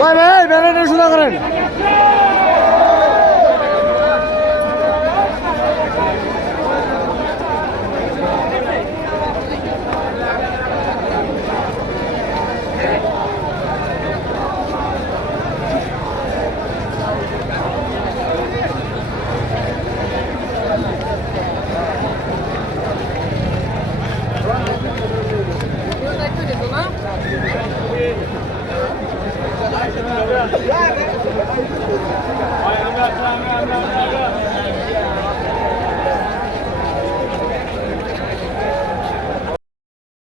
ভাই ভাই ব্যানারটা সোজা করেন। Vai, vai.